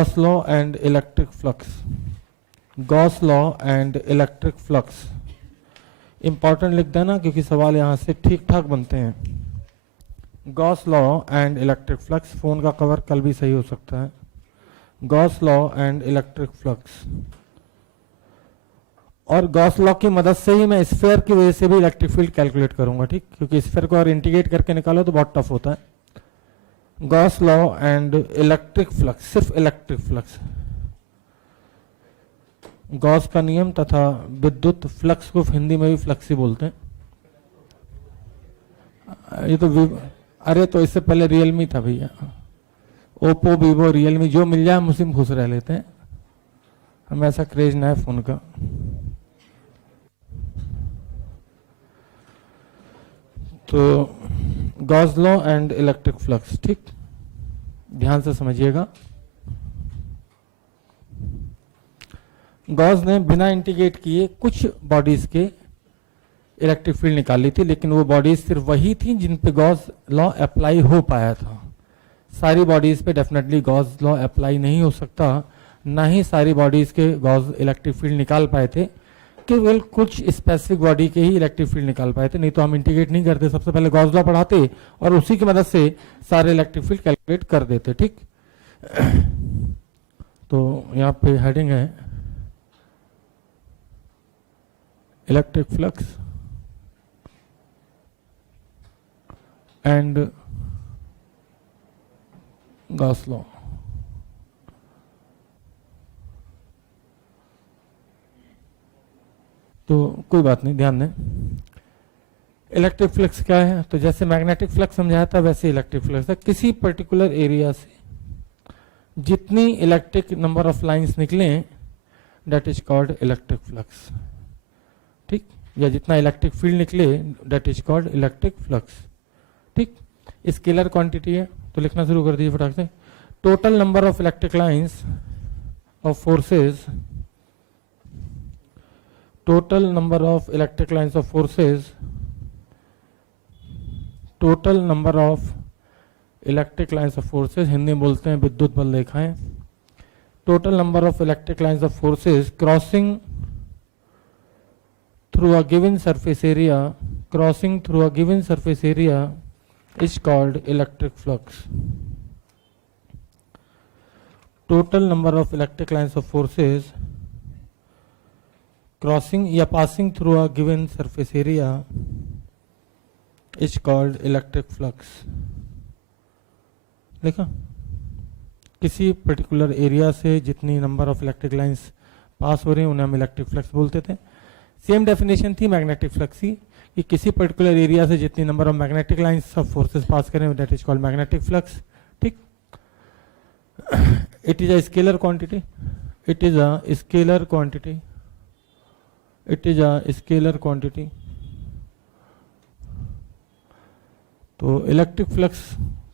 Gauss law and electric flux. Gauss law and electric flux important लिख देना क्योंकि सवाल यहाँ से ठीक ठाक बनते हैं। Gauss law and electric flux, phone का कवर कल भी सही हो सकता है। Gauss law and electric flux, और गॉस लॉ की मदद से ही मैं स्फीयर की वजह से भी इलेक्ट्रिक फील्ड कैलकुलेट करूंगा, ठीक, क्योंकि स्फीयर को और इंटीग्रेट करके निकालो तो बहुत टफ होता है। Gauss law and electric flux, सिर्फ इलेक्ट्रिक फ्लक्स, गॉस का नियम तथा विद्युत फ्लक्स को हिंदी में भी फ्लक्स ही बोलते हैं। ये तो अरे तो इससे पहले रियलमी था भैया, ओप्पो वीवो रियलमी जो मिल जाए हम उसी में खुश रह लेते हैं, हमें ऐसा क्रेज ना है फोन का। तो Gauss law and electric flux, ठीक, ध्यान से समझिएगा। गॉस ने बिना इंटीग्रेट किए कुछ बॉडीज के इलेक्ट्रिक फील्ड निकाली थी, लेकिन वो बॉडीज सिर्फ वही थी जिन पे गॉस लॉ अप्लाई हो पाया था। सारी बॉडीज पे डेफिनेटली गॉस लॉ अप्लाई नहीं हो सकता, ना ही सारी बॉडीज के गॉस इलेक्ट्रिक फील्ड निकाल पाए थे, केवल कुछ स्पेसिफिक बॉडी के ही इलेक्ट्रिक फील्ड निकाल पाए थे। नहीं तो हम इंटीग्रेट नहीं करते, सबसे पहले गॉस लॉ पढ़ाते और उसी की मदद से सारे इलेक्ट्रिक फील्ड कैलकुलेट कर देते, ठीक। तो यहाँ पे हेडिंग है electric flux and Gauss law. तो कोई बात नहीं, ध्यान दें। इलेक्ट्रिक फ्लक्स क्या है, तो जैसे मैग्नेटिक फ्लक्स समझाया था वैसे इलेक्ट्रिक फ्लक्स है। किसी पर्टिकुलर एरिया से जितनी इलेक्ट्रिक नंबर ऑफ लाइंस निकले that is called electric flux, ठीक, या जितना इलेक्ट्रिक फील्ड निकले that is called electric flux, ठीक। स्केलर क्वांटिटी है तो लिखना शुरू कर दीजिए फटाक से। Total number of electric lines of forces, total number of electric lines of forces, total number of electric lines of forces, Hindi में बोलते हैं विद्युत बल रेखाएं। total number of electric lines of forces crossing through a given surface area, crossing through a given surface area is called electric flux. total number of electric lines of forces crossing या passing through a given surface area is called electric flux. देखा, किसी particular area से जितनी number of electric lines pass हो रही हैं उन्हें हम इलेक्ट्रिक फ्लक्स बोलते थे। सेम डेफिनेशन थी मैग्नेटिक फ्लक्स की, कि किसी पर्टिकुलर एरिया से जितनी number of magnetic lines of forces pass करें that is called magnetic flux, ठीक। It is a scalar quantity, it is a scalar quantity, it is a scalar quantity. तो electric flux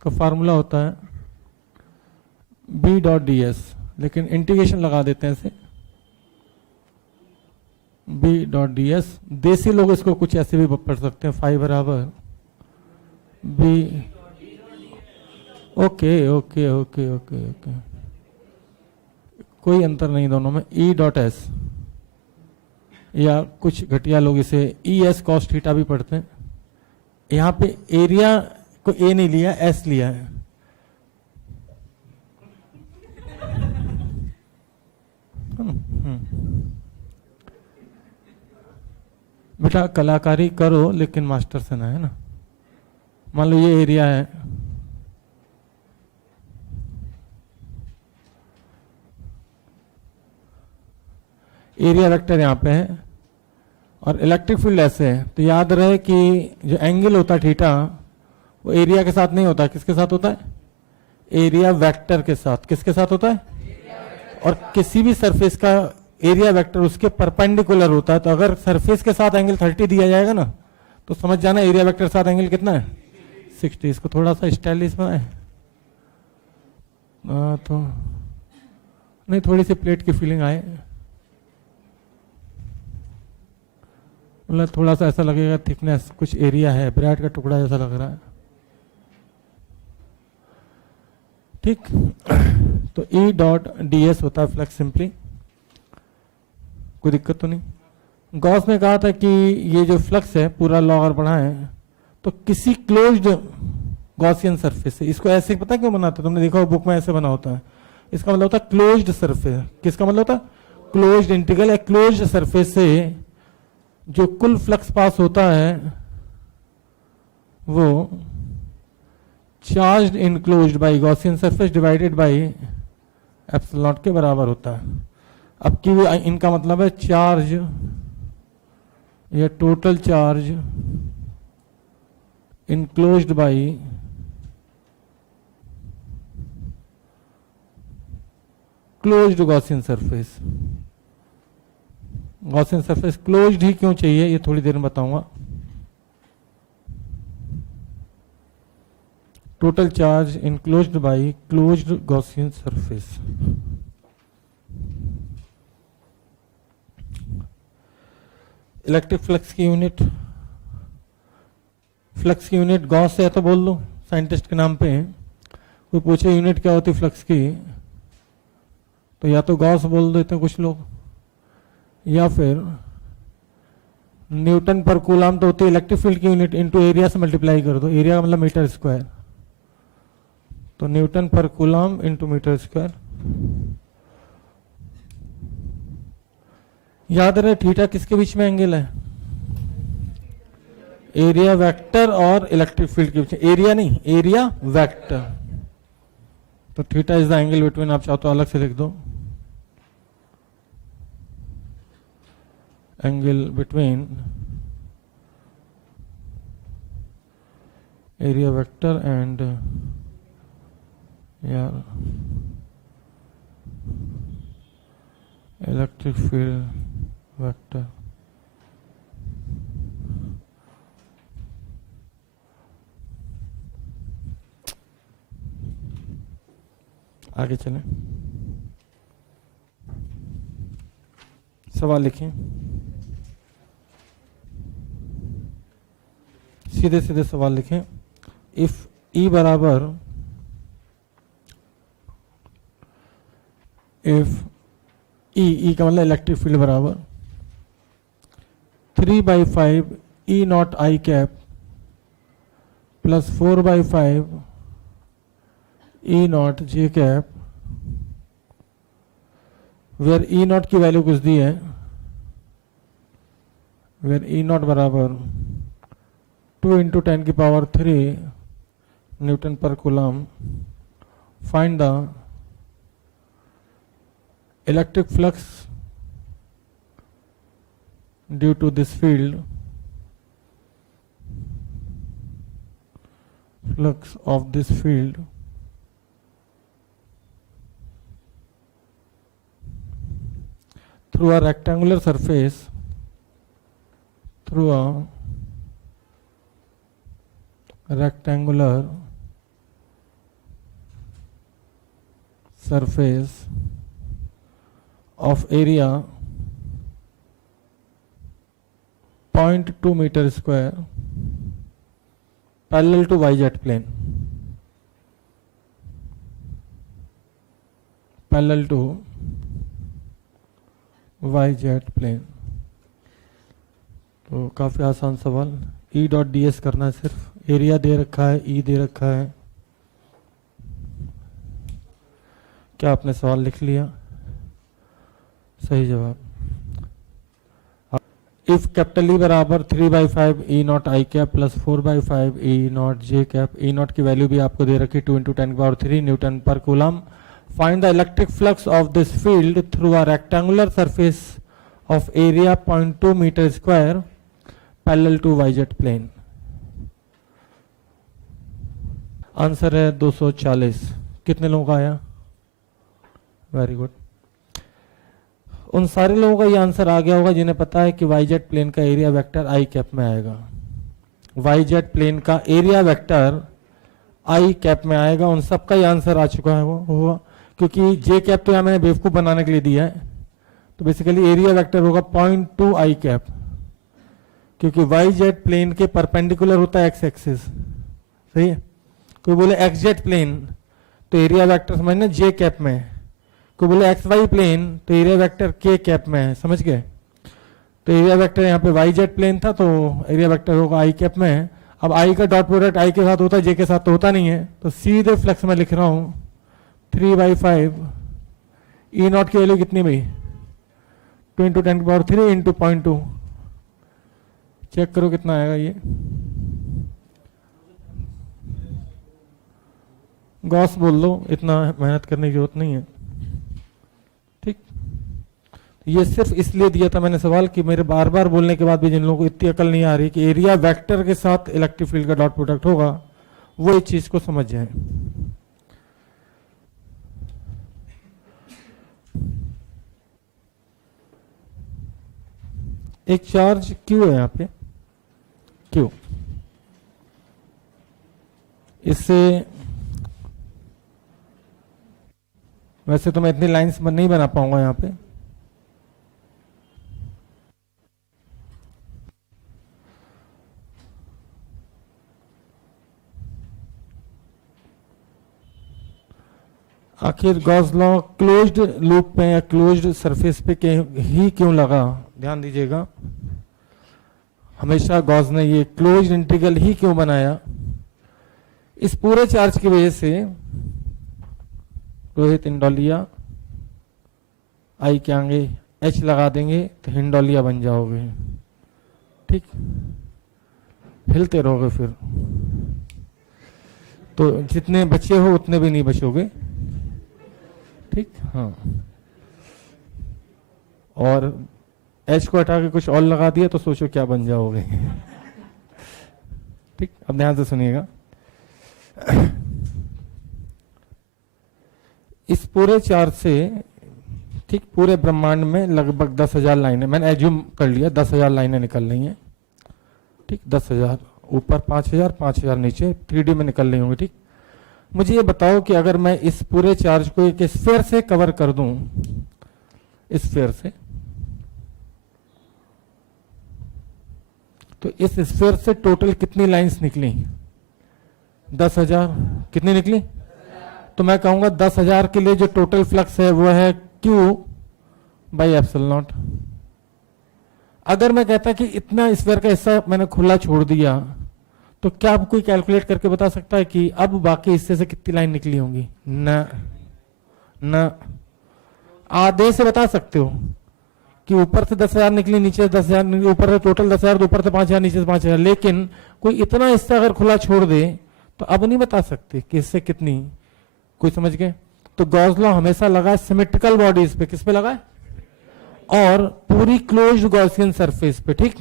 का formula होता है B dot D S, लेकिन integration लगा देते हैं इसे B डॉट डी एस। देसी लोग इसको कुछ ऐसे भी पढ़ सकते हैं, फाई बराबर B, okay okay okay okay okay, कोई अंतर नहीं दोनों में। E डॉट एस, या कुछ घटिया लोग इसे ई एस कॉस थीटा भी पढ़ते हैं। यहाँ पे एरिया को ए नहीं लिया, एस लिया है। बेटा कलाकारी करो लेकिन मास्टर से ना, है ना। मान लो ये एरिया है, एरिया वेक्टर यहाँ पे है और इलेक्ट्रिक फील्ड ऐसे है, तो याद रहे कि जो एंगल होता है थीटा वो एरिया के साथ नहीं होता, किसके साथ होता है, एरिया वेक्टर के साथ। किसके साथ होता है, और किसी भी सरफेस का एरिया वेक्टर उसके परपेंडिकुलर होता है। तो अगर सरफेस के साथ एंगल 30 दिया जाएगा ना तो समझ जाना एरिया वेक्टर के साथ एंगल कितना है, 60। इसको थोड़ा सा स्टाइलिश बनाए, तो नहीं थोड़ी सी प्लेट की फीलिंग आए, मतलब थोड़ा सा ऐसा लगेगा थिकनेस, कुछ एरिया है, ब्रेड का टुकड़ा जैसा लग रहा है, ठीक। तो ई डॉट डी एस होता है फ्लक्स सिंपली, कोई दिक्कत तो नहीं। गॉस ने कहा था कि ये जो फ्लक्स है पूरा लॉ अगर बढ़ाएं तो किसी क्लोज्ड गॉसियन सरफेस से, इसको ऐसे पता क्यों बनाते हैं, तुमने देखा हो बुक में ऐसे बना होता है, इसका मतलब होता है क्लोज्ड सरफेस। किसका मतलब होता है? क्लोज्ड इंटीग्रल या क्लोज्ड सरफेस से जो कुल फ्लक्स पास होता है वो charge enclosed by Gaussian surface divided by epsilon not के बराबर होता है। अब की इनका मतलब है चार्ज या total charge enclosed by closed Gaussian surface. Gaussian surface closed ही क्यों चाहिए ये थोड़ी देर में बताऊंगा। Total charge enclosed by closed Gaussian surface. Electric flux की यूनिट, फ्लक्स की यूनिट गॉस है तो बोल दो साइंटिस्ट के नाम पे। कोई पूछे यूनिट क्या होती फ्लक्स की तो या तो गॉस बोल देते हैं कुछ लोग, या फिर न्यूटन पर कूलाम तो होती है इलेक्ट्रिक फील्ड की यूनिट, इनटू एरिया से मल्टीप्लाई कर दो, एरिया का मतलब मीटर स्क्वायर, तो न्यूटन पर कूलाम इनटू मीटर स्क्वायर। याद रहे थीटा किसके बीच में एंगल है? एरिया वेक्टर और इलेक्ट्रिक फील्ड के बीच में, एरिया नहीं एरिया वेक्टर। तो theta is the angle between, आप चाहो तो अलग से लिख दो, angle between area vector and यार इलेक्ट्रिक फील्ड वेक्टर। आगे चलें, सवाल लिखें, सीधे सीधे सवाल लिखें। इफ ई बराबर, इफ ई का मतलब इलेक्ट्रिक फील्ड बराबर 3/5 E naught I cap plus 4/5 E naught J cap, where E naught की वैल्यू कुछ दी है, वेयर ई नॉट बराबर 2 × 10⁻³ न्यूटन पर coulomb. Find the electric flux due to this field, flux of this field through a rectangular surface, through a rectangular surface of area 0.2 meter square parallel to yz plane, parallel to yz plane। तो काफी आसान सवाल, E dot D S करना है, सिर्फ area दे रखा है, ई दे रखा है। क्या आपने सवाल लिख लिया? सही जवाब। इफ कैपिटल ई बराबर 3/5 E naught I cap plus 4/5 E naught J cap, E naught की वैल्यू भी आपको दे रखी 2 × 10⁻³ न्यूटन पर coulomb. Find the electric flux of this field through a rectangular surface of area 0.2 metre square parallel to yz plane. Answer है 240। कितने लोगों का आया? Very good. उन सारे लोगों का ये आंसर आ गया होगा जिन्हें पता है कि yz प्लेन का एरिया वेक्टर आई कैप में आएगा। yz प्लेन का एरिया वेक्टर आई कैप में आएगा, उन सबका ये आंसर आ चुका है वो होगा, क्योंकि जे कैप तो यहाँ मैंने बेवकूफ बनाने के लिए दिया है। तो बेसिकली एरिया वेक्टर होगा 0.2 आई कैप, क्योंकि yz प्लेन के परपेंडिकुलर होता है एक्स एक्सिस, सही है। कोई बोले xz प्लेन तो एरिया वेक्टर समझना जे कैप में है, को बोले एक्स वाई प्लेन तो एरिया वेक्टर के कैप में है, समझ गए। तो एरिया वेक्टर यहाँ पे वाई जेड प्लेन था तो एरिया वेक्टर होगा आई कैप में है। अब आई का डॉट प्रोडक्ट आई के साथ होता है, जे के साथ तो होता नहीं है, तो सीधे फ्लक्स में लिख रहा हूँ 3/5 ई नॉट की वैल्यू कितनी भाई 2 × 10³ इंटू 0.2, चेक करो कितना आएगा ये। गॉस बोल लो, इतना मेहनत करने की जरूरत नहीं है, ठीक। ये सिर्फ इसलिए दिया था मैंने सवाल कि मेरे बार बार बोलने के बाद भी जिन लोगों को इतनी अकल नहीं आ रही कि एरिया वेक्टर के साथ इलेक्ट्रिक फील्ड का डॉट प्रोडक्ट होगा, वो इस चीज को समझ जाए। एक चार्ज क्यू है यहाँ पे, क्यू, इससे वैसे तो मैं इतनी लाइंस नहीं बना पाऊंगा यहाँ पे, आखिर गॉस लॉ क्लोज्ड लूप पे या क्लोज्ड सरफेस पे ही क्यों लगा, ध्यान दीजिएगा। हमेशा गॉस ने ये क्लोज्ड इंटीग्रल ही क्यों बनाया, इस पूरे चार्ज की वजह से रोहित इंडोलिया, आई के आगे एच लगा देंगे तो हिंडोलिया बन जाओगे, ठीक, हिलते रहोगे फिर तो जितने बचे हो उतने भी नहीं बचोगे, ठीक। हाँ, और एच को हटा के कुछ और लगा दिया तो सोचो क्या बन जाओगे, ठीक। अब ध्यान से सुनिएगा, इस पूरे चार्ज से, ठीक, पूरे ब्रह्मांड में लगभग 10,000 लाइनें, मैंने एज्यूम कर लिया 10,000 लाइनें निकल रही हैं, ठीक। 10,000 ऊपर, 5,000, 5,000 नीचे, 3D में निकल रही होंगी, ठीक। मुझे ये बताओ कि अगर मैं इस पूरे चार्ज को एक स्फीयर से कवर कर दूं, स्फीयर से, तो इस स्फीयर से टोटल कितनी लाइंस निकली 10,000, कितनी निकली, तो मैं कहूंगा 10,000 के लिए जो टोटल फ्लक्स है वो है Q/ε0। अगर मैं कहता कि इतना स्फीयर का हिस्सा मैंने खुला छोड़ दिया, तो क्या आप कोई कैलकुलेट करके बता सकता है कि अब बाकी हिस्से से कितनी लाइन निकली होंगी, न आधे से बता सकते हो कि ऊपर से 10,000 निकली, नीचे से 10,000 निकली, ऊपर से टोटल 10,000, ऊपर से 5,000, नीचे से 5,000, लेकिन कोई इतना हिस्सा अगर खुला छोड़ दे तो अब नहीं बता सकते कि इससे कितनी, कोई समझ गए। तो गॉस लॉ हमेशा लगा है सिमेट्रिकल बॉडीज पे, किस पे लगा है, और पूरी क्लोज्ड गॉसियन सरफेस पे, ठीक।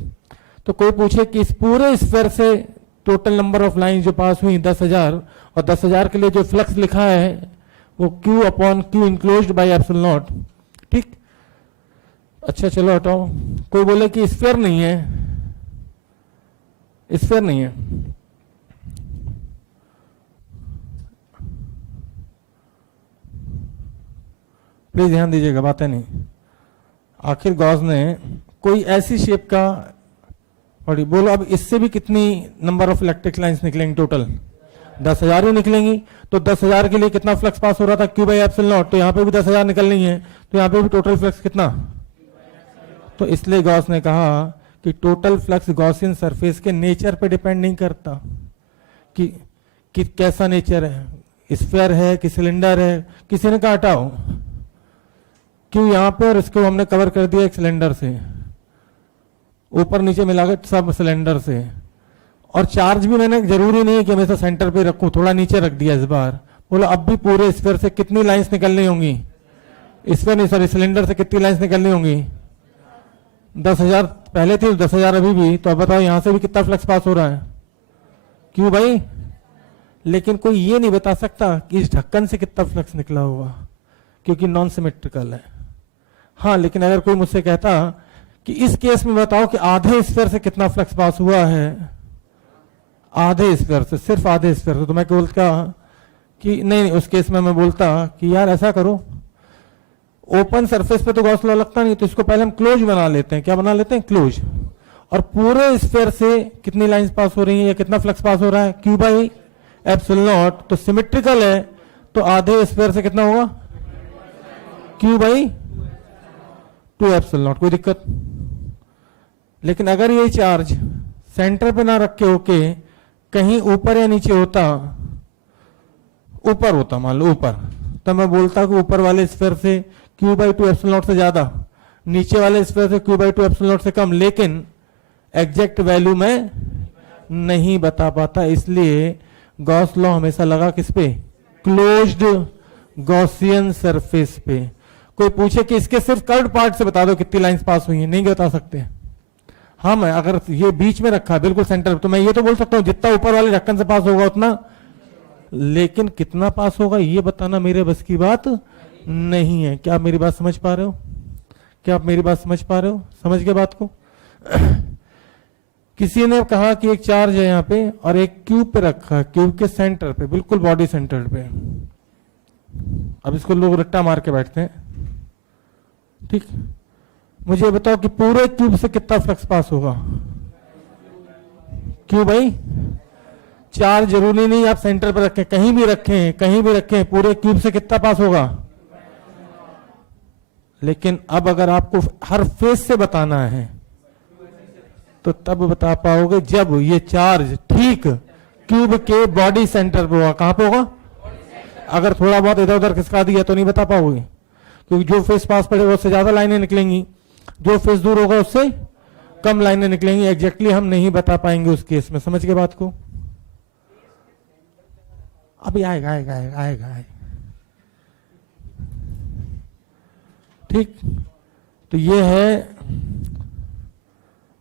तो कोई पूछे कि इस पूरे स्फीयर से टोटल नंबर ऑफ लाइन जो पास हुई 10,000, और 10,000 के लिए जो फ्लक्स लिखा है वो Q/Q इनक्लोज्ड बाय ε0, ठीक। अच्छा चलो हटाओ, कोई बोले कि स्फीयर नहीं है, स्फीयर नहीं है, प्लीज ध्यान दीजिएगा, बातें नहीं। आखिर गॉस ने कोई ऐसी शेप का, और बोलो अब इससे भी कितनी नंबर ऑफ इलेक्ट्रिक लाइंस निकलेंगी टोटल, 10,000 ही निकलेंगी। तो 10,000 के लिए कितना फ्लक्स पास हो रहा था Q/ε0, तो यहाँ पे भी 10,000 निकल रही है, तो यहाँ पे भी टोटल फ्लक्स कितना, तो इसलिए गॉस ने कहा कि टोटल फ्लक्स गॉसियन सरफेस के नेचर पे डिपेंड नहीं करता कि कैसा नेचर है, स्फीयर है कि सिलेंडर है। किसी ने कहा हटाओ क्यों, यहाँ पे और इसको हमने कवर कर दिया एक सिलेंडर से, ऊपर नीचे मिलाकर सब सिलेंडर से, और चार्ज भी मैंने जरूरी नहीं है कि हमेशा सेंटर पे रखूं, थोड़ा नीचे रख दिया इस बार। बोलो अब भी पूरे स्फीयर से कितनी लाइंस निकलनी होंगी, स्फीयर नहीं सॉरी सिलेंडर से कितनी लाइंस निकलनी होंगी, 10,000 पहले थी, 10,000 अभी भी, तो अब बताओ यहाँ से भी कितना फ्लक्स पास हो रहा है, क्यों भाई। लेकिन कोई ये नहीं बता सकता कि इस ढक्कन से कितना फ्लक्स निकला होगा, क्योंकि नॉन सिमेट्रिकल है। हाँ, लेकिन अगर कोई मुझसे कहता कि इस केस में बताओ कि आधे स्फीयर से कितना फ्लक्स पास हुआ है, आधे स्फीयर से, सिर्फ आधे स्फीयर से, तो मैं बोलता कि नहीं, उस केस में मैं बोलता कि यार ऐसा करो, ओपन सरफेस पे तो गॉस लॉ लगता नहीं, तो इसको पहले हम क्लोज बना लेते हैं। क्या बना लेते हैं, क्लोज। और पूरे स्फीयर से कितनी लाइंस पास हो रही है या कितना फ्लक्स पास हो रहा है, Q/ε0, तो सिमेट्रिकल है, तो आधे स्क्वायर से कितना होगा, क्यू बाई 2 एप्सिलॉन नॉट, कोई दिक्कत। लेकिन अगर ये चार्ज सेंटर पे ना रखे होके कहीं ऊपर या नीचे होता, ऊपर होता मान लो ऊपर, तो मैं बोलता कि ऊपर वाले स्फीयर से क्यू बाई 2 एप्सिलॉन नॉट से ज्यादा, नीचे वाले स्फीयर से क्यू बाई 2 एप्सिलॉन नॉट से कम, लेकिन एग्जैक्ट वैल्यू मैं नहीं बता पाता। इसलिए गॉस लॉ हमेशा लगा किस पे, क्लोज्ड गॉसियन सरफेस पे। कोई पूछे कि इसके सिर्फ कर्व्ड पार्ट से बता दो कितनी लाइंस पास हुई हैं, नहीं बता सकते। हाँ, मैं अगर ये बीच में रखा बिल्कुल सेंटर, तो मैं ये तो बोल सकता हूं जितना ऊपर वाले ढक्कन से पास होगा उतना, लेकिन कितना पास होगा ये बताना मेरे बस की बात नहीं है। क्या आप मेरी बात समझ पा रहे हो? क्या आप मेरी बात समझ पा रहे हो? समझ गए बात को? किसी ने कहा कि एक चार्ज है यहाँ पे और एक क्यूब पे रखा है, क्यूब के सेंटर पे, बिल्कुल बॉडी सेंटर पे। अब इसको लोग रट्टा मार के बैठते हैं, ठीक। मुझे बताओ कि पूरे क्यूब से कितना फ्लक्स पास होगा? क्यों भाई? चार्ज जरूरी नहीं आप सेंटर पर रखें, कहीं भी रखें, कहीं भी रखें, पूरे क्यूब से कितना पास होगा? लेकिन अब अगर आपको हर फेस से बताना है तो तब बता पाओगे जब ये चार्ज ठीक क्यूब के बॉडी सेंटर पे होगा। कहां पे होगा? अगर थोड़ा बहुत इधर उधर खिसका दिया तो नहीं बता पाओगे, क्योंकि जो फेस पास पड़ेगा उससे ज्यादा लाइनें निकलेंगी, जो फेस दूर होगा उससे कम लाइनें निकलेंगी। एग्जैक्टली हम नहीं बता पाएंगे उस केस में। समझ गए बात को? अभी आएगा आएगा आएगा आएगा, आएगा। ठीक, तो ये है,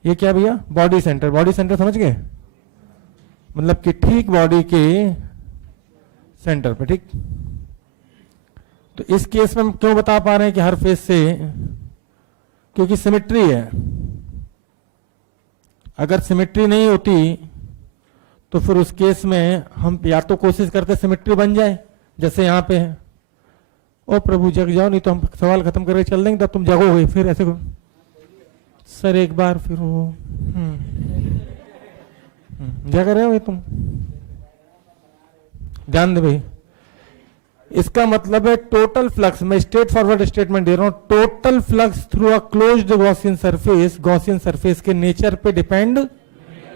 ये क्या भैया? Body centre. बॉडी सेंटर समझ गए? मतलब कि ठीक बॉडी के सेंटर पे, ठीक। तो इस केस में हम क्यों बता पा रहे हैं कि हर फेस से? क्योंकि सिमेट्री है। अगर सिमेट्री नहीं होती तो फिर उस केस में हम या तो कोशिश करते सिमेट्री बन जाए जैसे यहां पे है, ओ प्रभु जग जाओ, नहीं तो हम सवाल खत्म करके चल देंगे, तब तुम जगोगे। फिर ऐसे सर एक बार फिर वो जग रहे हो तुम, ध्यान दे भाई। इसका मतलब है टोटल फ्लक्स, मैं स्ट्रेट फॉरवर्ड स्टेटमेंट दे रहा हूं, total flux through a closed Gaussian surface, Gaussian surface के नेचर पे डिपेंड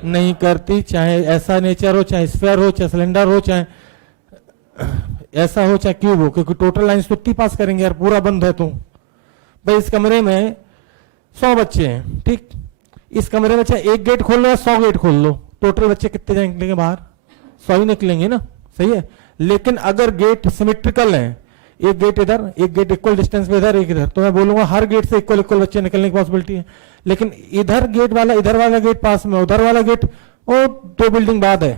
नहीं करती, चाहे ऐसा नेचर हो, चाहे स्फीयर हो, चाहे सिलेंडर हो, चाहे ऐसा हो, चाहे क्यूब हो, क्योंकि टोटल लाइंस तो इतनी पास करेंगे यार, पूरा बंद है तो। भाई इस कमरे में 100 बच्चे हैं, ठीक। इस कमरे में चाहे एक गेट खोल लो या 100 गेट खोल लो, टोटल बच्चे कितने निकलेंगे बाहर? 100 ही निकलेंगे ना, सही है। लेकिन अगर गेट सिमेट्रिकल है, एक गेट इधर, एक गेट इक्वल डिस्टेंस पे इधर, एक इधर, तो मैं बोलूंगा हर गेट से इक्वल इक्वल बच्चे निकलने की पॉसिबिलिटी है। लेकिन इधर गेट वाला, इधर वाला गेट पास में, उधर वाला गेट वो 2 बिल्डिंग बाद है,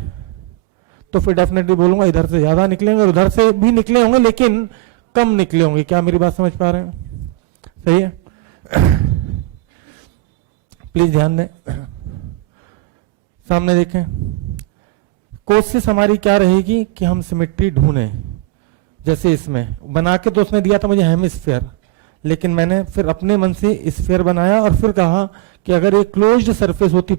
तो फिर डेफिनेटली बोलूंगा इधर से ज्यादा निकलेंगे और उधर से भी निकले होंगे लेकिन कम निकले होंगे। क्या मेरी बात समझ पा रहे हैं? सही है। प्लीज ध्यान दें, सामने देखें। कोशिश हमारी क्या रहेगी कि हम सिमेट्री ढूंढें। जैसे इसमें बना के तो उसने दिया था मुझे हेमिस्फीयर, लेकिन मैंने फिर अपने मन से स्फीयर बनाया और फिर कहा कि अगर ये क्लोज्ड सरफेस होती,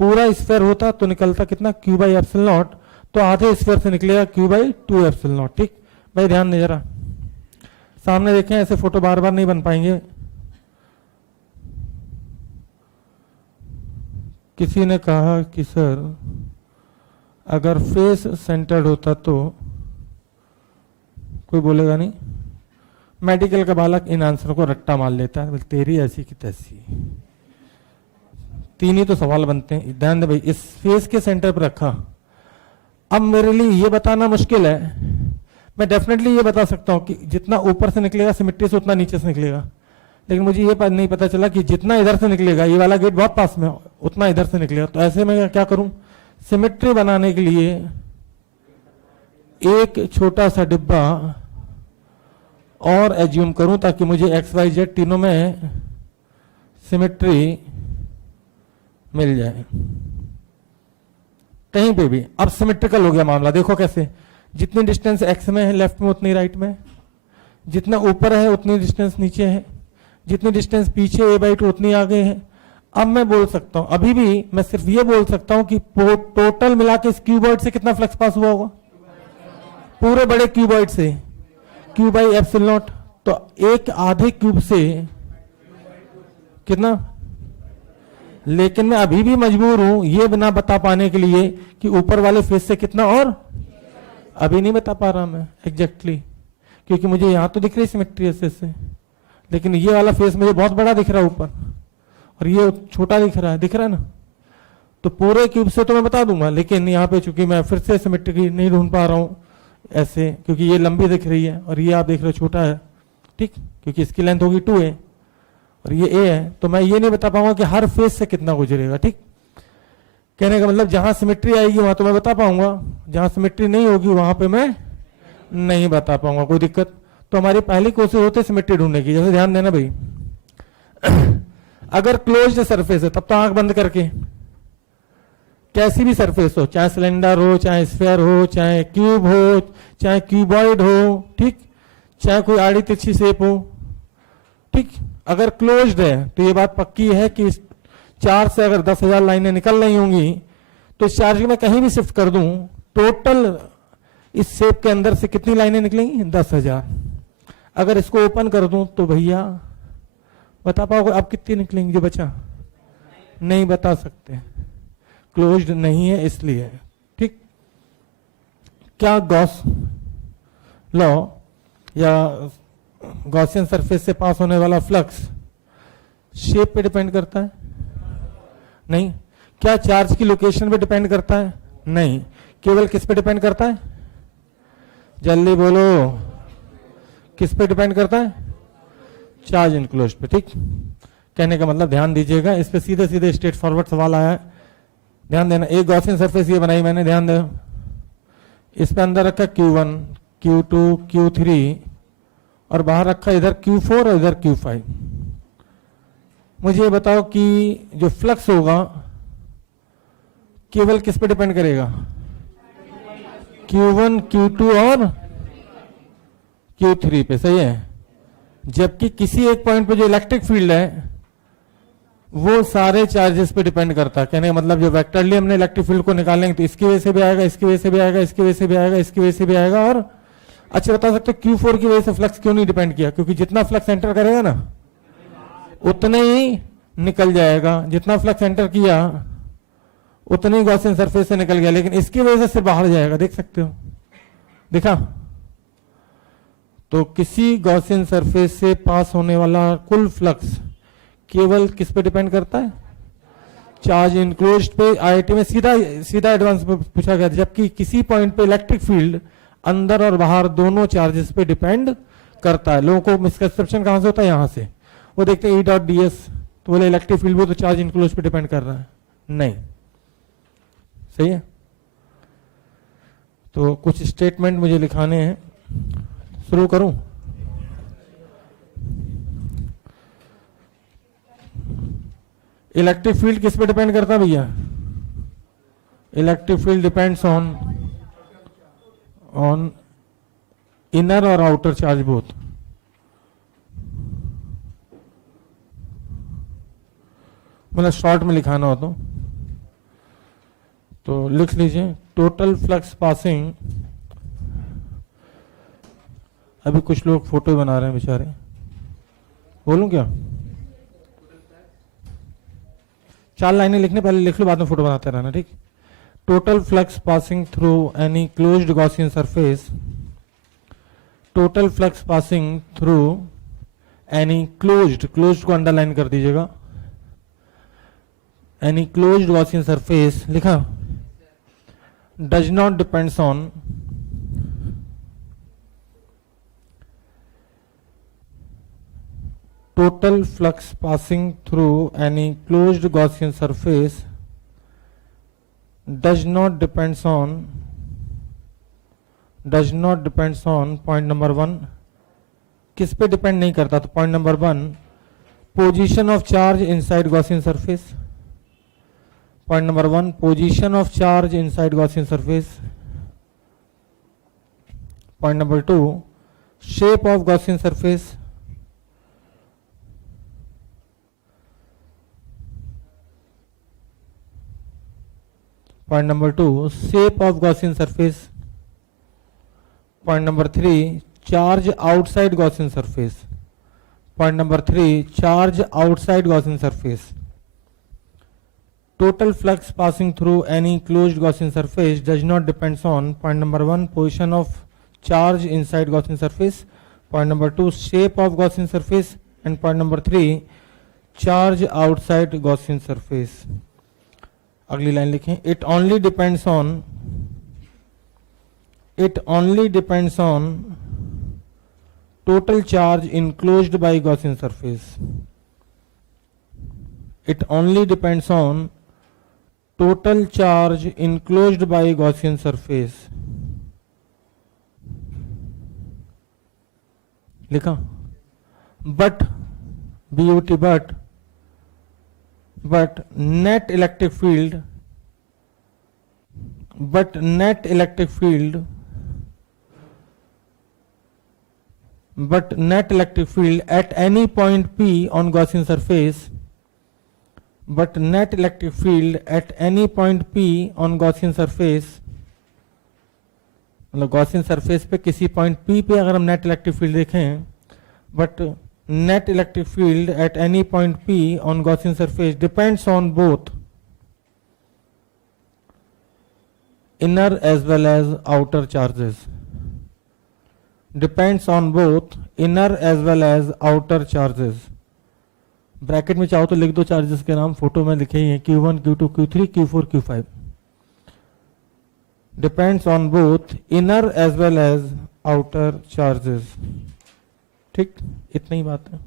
पूरा स्फीयर होता तो निकलता कितना? क्यू बाई एप्सिलॉन नॉट, तो आधे स्फीयर से निकलेगा क्यू बाई 2 एप्सिलॉन नॉट, ठीक। भाई ध्यान दें जरा, सामने देखें, ऐसे फोटो बार बार नहीं बन पाएंगे। किसी ने कहा कि सर अगर फेस सेंटर्ड होता तो, कोई बोलेगा नहीं। मेडिकल का बालक इन आंसर को रट्टा मार लेता है, तेरी ऐसी की तैसी। 3 ही तो सवाल बनते हैं। ध्यान दे भाई, इस फेस के सेंटर पर रखा। अब मेरे लिए ये बताना मुश्किल है, मैं डेफिनेटली ये बता सकता हूं कि जितना ऊपर से निकलेगा सिमेट्री से उतना नीचे से निकलेगा, लेकिन मुझे ये नहीं पता चला कि जितना इधर से निकलेगा, ये वाला गेट बहुत पास में, उतना इधर से निकलेगा। तो ऐसे में क्या करूं? सिमेट्री बनाने के लिए एक छोटा सा डिब्बा और एज्यूम करूं ताकि मुझे एक्स वाई जेड तीनों में सिमेट्री मिल जाए कहीं पे भी। अब सिमेट्रिकल हो गया मामला। देखो कैसे, जितनी डिस्टेंस एक्स में है लेफ्ट में उतनी राइट में, जितना ऊपर है उतनी डिस्टेंस नीचे है, जितनी डिस्टेंस पीछे a/2 उतनी आगे है। अब मैं बोल सकता हूं, अभी भी मैं सिर्फ ये बोल सकता हूं कि टोटल मिला के इस क्यूबॉइड से कितना फ्लक्स पास हुआ होगा? पूरे बड़े क्यूबॉइड से क्यू बाई एप्सिलॉन नॉट, तो एक आधे क्यूब से कितना, लेकिन मैं अभी भी मजबूर हूं ये बिना बता पाने के लिए कि ऊपर वाले फेस से कितना, और अभी नहीं बता पा रहा मैं एग्जैक्टली क्योंकि मुझे यहां तो दिख रही सिमेट्री ऐसे से, लेकिन ये वाला फेस मुझे बहुत बड़ा दिख रहा है ऊपर और ये छोटा दिख रहा है ना। तो पूरे क्यूब से तो मैं बता दूंगा, लेकिन यहाँ पे चूंकि मैं फिर से सिमेट्री नहीं ढूंढ पा रहा हूँ ऐसे, क्योंकि ये लंबी दिख रही है और ये आप देख रहे हो छोटा है, ठीक, क्योंकि इसकी लेंथ होगी 2a और ये a है, तो मैं ये नहीं बता पाऊंगा कि हर फेस से कितना गुजरेगा। ठीक, कहने का मतलब जहां सिमेट्री आएगी वहां तो मैं बता पाऊंगा, जहां सिमेट्री नहीं होगी वहां पे मैं नहीं बता पाऊंगा, कोई दिक्कत। तो हमारी पहली कोशिश होती है सिमेट्री ढूंढने की। जैसे ध्यान देना भाई, अगर क्लोज्ड सरफेस है तब तो आंख बंद करके, कैसी भी सरफेस हो, चाहे सिलेंडर हो, चाहे स्फेयर हो, चाहे क्यूब हो, चाहे क्यूबॉइड हो, ठीक, चाहे कोई आड़ी तिरछी शेप हो, ठीक, अगर क्लोज्ड है तो ये बात पक्की है कि चार्ज से अगर 10,000 लाइनें निकल रही होंगी तो इस चार्ज को मैं कहीं भी शिफ्ट कर दूं, टोटल इस शेप के अंदर से कितनी लाइनें निकलेंगी, 10,000। अगर इसको ओपन कर दूं तो भैया बता पाओगे आप कितनी निकलेंगी, जो बचा नहीं बता सकते, क्लोज्ड नहीं है इसलिए। ठीक, क्या गॉस लॉ या गॉसियन सरफेस से पास होने वाला फ्लक्स शेप पे डिपेंड करता है? नहीं। क्या चार्ज की लोकेशन पे डिपेंड करता है? नहीं। केवल किस पे डिपेंड करता है, जल्दी बोलो, किस पे डिपेंड करता है? चार्ज इनक्लोज्ड पे। ठीक, कहने का मतलब ध्यान दीजिएगा, इस पे सीधे सीधे स्ट्रेट फॉरवर्ड सवाल आया है, ध्यान देना। एक गॉसियन सरफेस ये बनाई मैंने, ध्यान दो, इस पे अंदर रखा Q1, Q2, Q3 और बाहर रखा इधर Q4 और इधर Q5। मुझे ये बताओ कि जो फ्लक्स होगा केवल किस पे डिपेंड करेगा? Q1, Q2 और Q3 पे, सही है। जबकि किसी एक पॉइंट पे जो इलेक्ट्रिक फील्ड है वो सारे चार्जेस पे डिपेंड करता है। कहने का मतलब जो वेक्टरली हमने इलेक्ट्रिक फील्ड को निकालेंगे तो इसकी वजह से भी आएगा, इसकी वजह से भी आएगा, इसकी वजह से भी आएगा, इसकी वजह से भी आएगा। और अच्छा बता सकते हो Q4 की वजह से फ्लक्स क्यों नहीं डिपेंड किया? क्योंकि जितना फ्लक्स एंटर करेगा ना उतना ही निकल जाएगा, जितना फ्लक्स एंटर किया उतनी गॉसियन सरफेस से निकल गया, लेकिन इसकी वजह से बाहर जाएगा, देख सकते हो, देखा। तो किसी गॉसियन सरफेस से पास होने वाला कुल फ्लक्स केवल किस पे डिपेंड करता है? चार्ज इनक्लोज्ड पे। आईआईटी में सीधा एडवांस पे पूछा गया था, जबकि किसी पॉइंट पे इलेक्ट्रिक फील्ड अंदर और बाहर दोनों चार्जेस पे डिपेंड करता है। लोगों को मिसकंसेप्शन कहां से होता है? यहां से। वो देखते हैं E.ds तो बोले इलेक्ट्रिक फील्ड वो तो चार्ज इनक्लोज्ड पे डिपेंड कर रहा है, नहीं, सही है। तो कुछ स्टेटमेंट मुझे लिखाने हैं, शुरू करूं? इलेक्ट्रिक फील्ड किस पे डिपेंड करता है भैया? Electric field depends on inner और आउटर चार्ज बोथ। मतलब शॉर्ट में लिखाना हो तो लिख लीजिए, टोटल फ्लक्स पासिंग। अभी कुछ लोग फोटो बना रहे हैं बेचारे, बोलूं क्या? 4 लाइनें लिखने, पहले लिख लो, बाद में फोटो बनाते रहना, ठीक। Total flux passing through any closed Gaussian surface, total flux passing through any closed को अंडरलाइन कर दीजिएगा, एनी क्लोज्ड गॉसियन सरफेस लिखा, does not depends on total flux passing through any closed Gaussian surface does not depends on point number 1। किस पे depend नहीं करता? तो point number 1, position of charge inside Gaussian surface. Point number 1, position of charge inside Gaussian surface. Point number 2, shape of Gaussian surface. Point number 2, shape of Gaussian surface। Point number 3, charge outside Gaussian surface. Point number 3, charge outside Gaussian surface. Total flux passing through any closed Gaussian surface does not depends on point number 1, position of charge inside Gaussian surface, point number 2, shape of Gaussian surface, and point number 3, charge outside Gaussian surface. अगली line लिखें, it only depends on total charge enclosed by Gaussian surface. It only depends on total charge enclosed by Gaussian surface. लिखा, but net electric field at any point P on Gaussian surface, मतलब Gaussian surface पे किसी point P पे अगर हम net electric field देखें, but net electric field at any point P on Gaussian surface depends on both inner as well as outer charges. Depends on both inner as well as outer charges. Bracket में चाहो तो लिख दो charges के नाम, photo में लिखे ही हैं, Q1, Q2, Q3, Q4, Q5. Depends on both inner as well as outer charges. ठीक, इतना ही बात है.